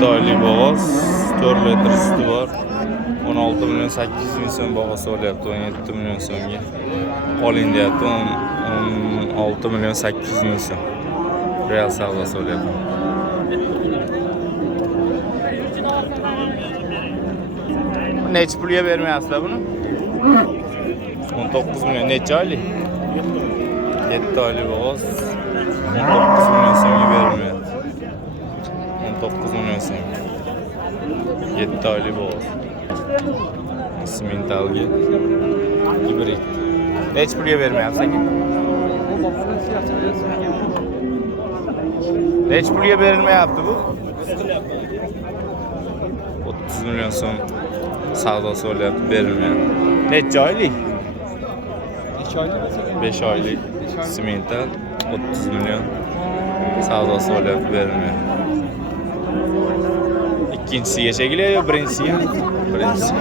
7 oylik boğaz, 4 litr sütü var. 16 milyon 800 bin so'm бағасы olyapti, 17 milyon so'mga. Oling deyapti, 16 milyon 800 bin so'm. Real savdosi olyapti. Necha pulga bermayapsizlar buni? 19 milyon. Necha oylik? 7 oylik boğaz. 19 milyon so'mga berilmayapti. 19 milyon so'm. 7 oylik boğaz. Simentalga. Hibrid. Necha pulga bermayapsiz aka? Necha pulga berilmayapti bu? 30 milyon so'm savdosi bo'lyapti, berilmayapti. Necha oylik? 5 oylik. Simental 30 milyon savdosi bo'lyapti, berilmayapti. İkincisiga chekiladi yo birinchisiga? Birinchisi.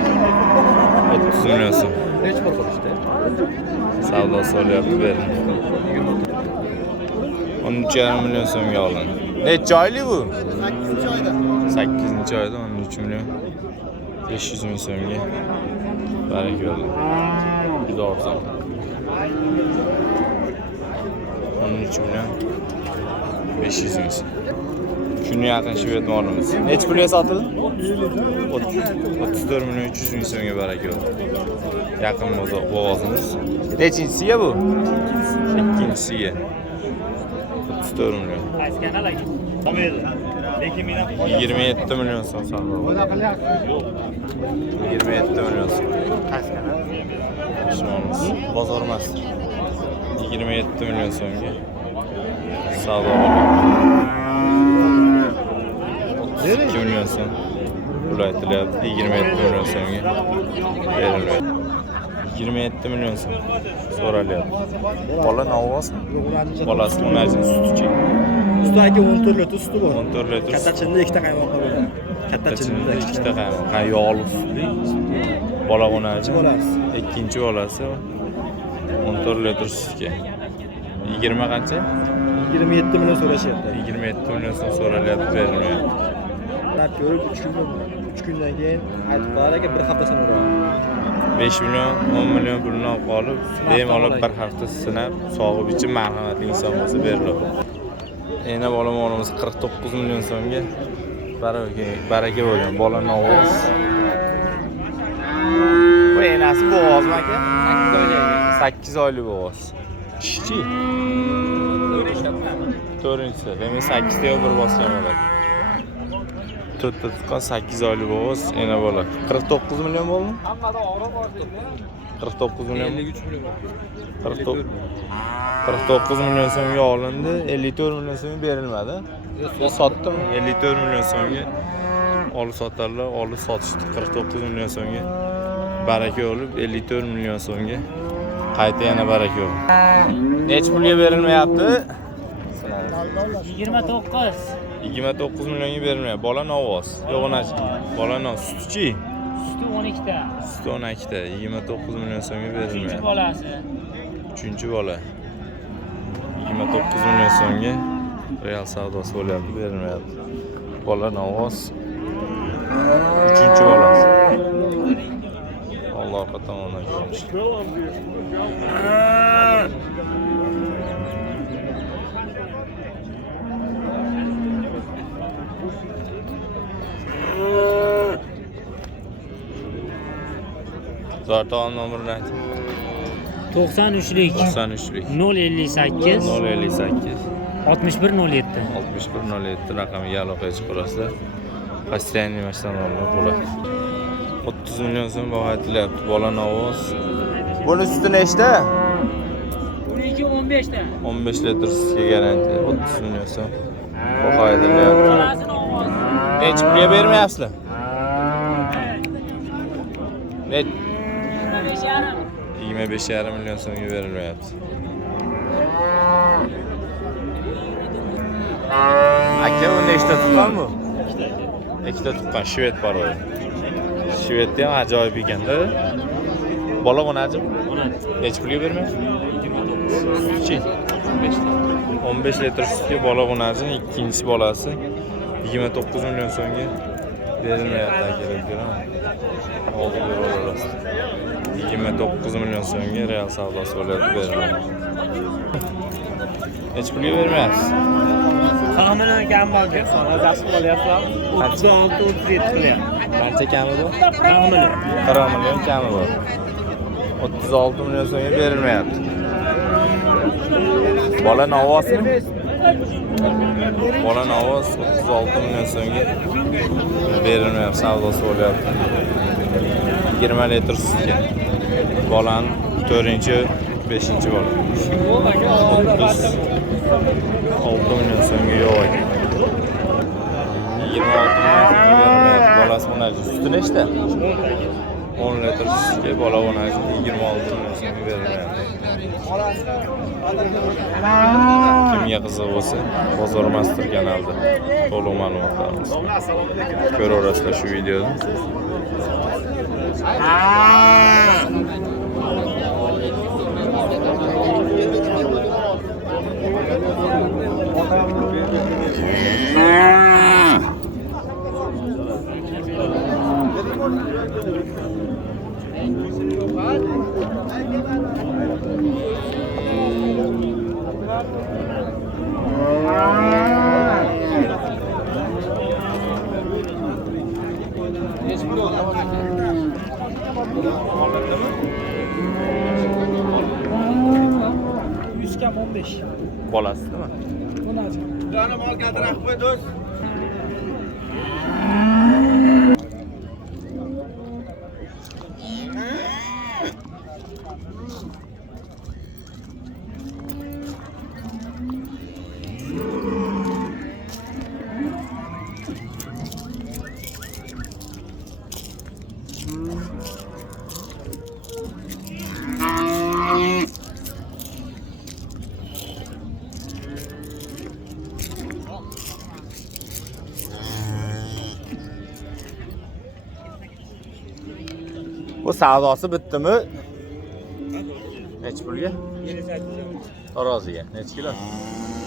30 milyon so'm. Necha pul qilishdi? Savdosi bo'lyapti, berilmayapti. 13,5 milyon so'mga olindi. Necha oylik bu? 8-oyda. 8-oyda 13 milyon 500 ming so'mga. Barakalloh. Juda arzon. 13 milyon 500 ming so'm. Shunga yaqin shved molimiz. Necha pulga sotildi? 34 milyon 300 ming so'mga barakalloh. Yaqin bo'g'ozimiz. Nechinchisiga bu? Ikkinchisiga. 34 milyon. 27 milyon so'm savdo. 27 milyon so'm. Shunimiz bozor emas. 27 milyon so'mga savdo bo'lyapti. 32 milyon so'm pul aytilyapti. 27 milyon so'mga beriladi. 27 milyon so'm so'ralyapti. Bola novvosmi? Bolasi unajin sutichi. Usta aka 14 litr suti bor. 14 litr. Katta chinda ikkita qaymoq bo'ladi. Katta chinda ikkita qaymoq. Yog'li sutli. Bola unajin. Bolasi. Ikkinchi bolasi 14 litr sutga. 20 qancha? 27 million so'rashyapti. 27 milyon so'm so'ralyapti, berilmayapti. Qarab ko'rib 3 kundan keyin aytib qolar aka bir hafta sinab 5 milyon 10 milyon pulni olib qolib, bemalol bir hafta sinab, sog'ib ichib marhamatli inson bo'lsa beriladi. Ena bola molimiz 49 milyon so'mga baraka bo'lgan bola novoz. Bu enasi bo'g'ozmi aka? 8 oylik bo'g'oz. Ishchi. 4-chi. Demak 8 ta yo bir bosgan bo'ladi. 4 ta tuqqan 8 oylik bo'g'oz ena bola. 49 milyon bo'ldimi? Hammada og'riq bor dedi. 49 milyon. 53 milyon. 49 milyon so'mga olindi, 54 milyon so'mga berilmadi. Sotdim 54 milyon so'mga. Olib sotarlar, olib sotishdi 49 milyon so'mga. Baraka olib 54 milyon so'mga. Qayta yana baraka olib. Necha pulga berilmayapti? 29. 29 millionga berilmayapti. Bola novoz. Yo'g'onachi. Bola novoz. Sutchi. Suti 12 ta. Suti 12 ta. 29 milyon so'mga berilmayapti. Bolasi. 3-chi bola. 29 milyon so'mga real savdosi bo'lyapti, berilmayapti. Bola novoz. 3-chi bolasi. Alloh orqa tomondan ko'rish. Zarton nomerini ayting. 93lik 93lik 058 058 6107. 6107 raqamiga aloqaga chiqasizlar. Pastrani mashinalar bo'ladi. 30 milyon so'm baho aytilyapti. Bola novoz. Buni suti nechta? 12 15 ta. 15 litr sutga garantiya. 30 milyon so'm baho aytilyapti. Bolasini ovoz. Necha pulga bermayapsizlar? Net 25,5 milyon so'mga berilmayapti. Aka bu nechta tuqqan bu? Ikkita tuqqan shved parvoy. Shvedda ham ajoyib ekan-da. Bola onajim? Necha pulga bermayapsiz? 29. 15 litr sutga bola onajim, ikkinchi bolasi 29 milyon so'mga berilmayapti akalar. Oldi ko'raverasiz. 29 milyon so'mga real savdosi bo'lyapti, berilmayapti. Hech pulga bermayapsiz. Tahminan kam bo'lgan. Nazarsiz qolyapman. 36-37 qilyapti. Qancha kami bu? Tahminan. 40 milyon kami bor. 36 milyon so'mga berilmayapti. Bola novosmi? Bola novos 36 milyon so'mga berilmayapti, savdosi bo'lyapti. 20 litr sutga. Bolani 4-5 bola. 36 milyon so'mga yo'q ekan. 26 milyon berilmayapti. Bolasi o'naji suti nechta? 10 litr sutga bola o'naji 26 milyon so'mga berilmayapti. Kimga qiziq bo'lsa, Bozor Master kanalida to'liq ma'lumotlarimiz ko'raverasizlar shu videoda. Kam 15. Bolasi nima? O'naji. Jonim ol kadraq qo'y do'st. Bu savdosi bitdimi? Nech pulga? Taroziga. Nech kilo?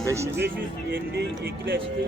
500. 552 kilochki.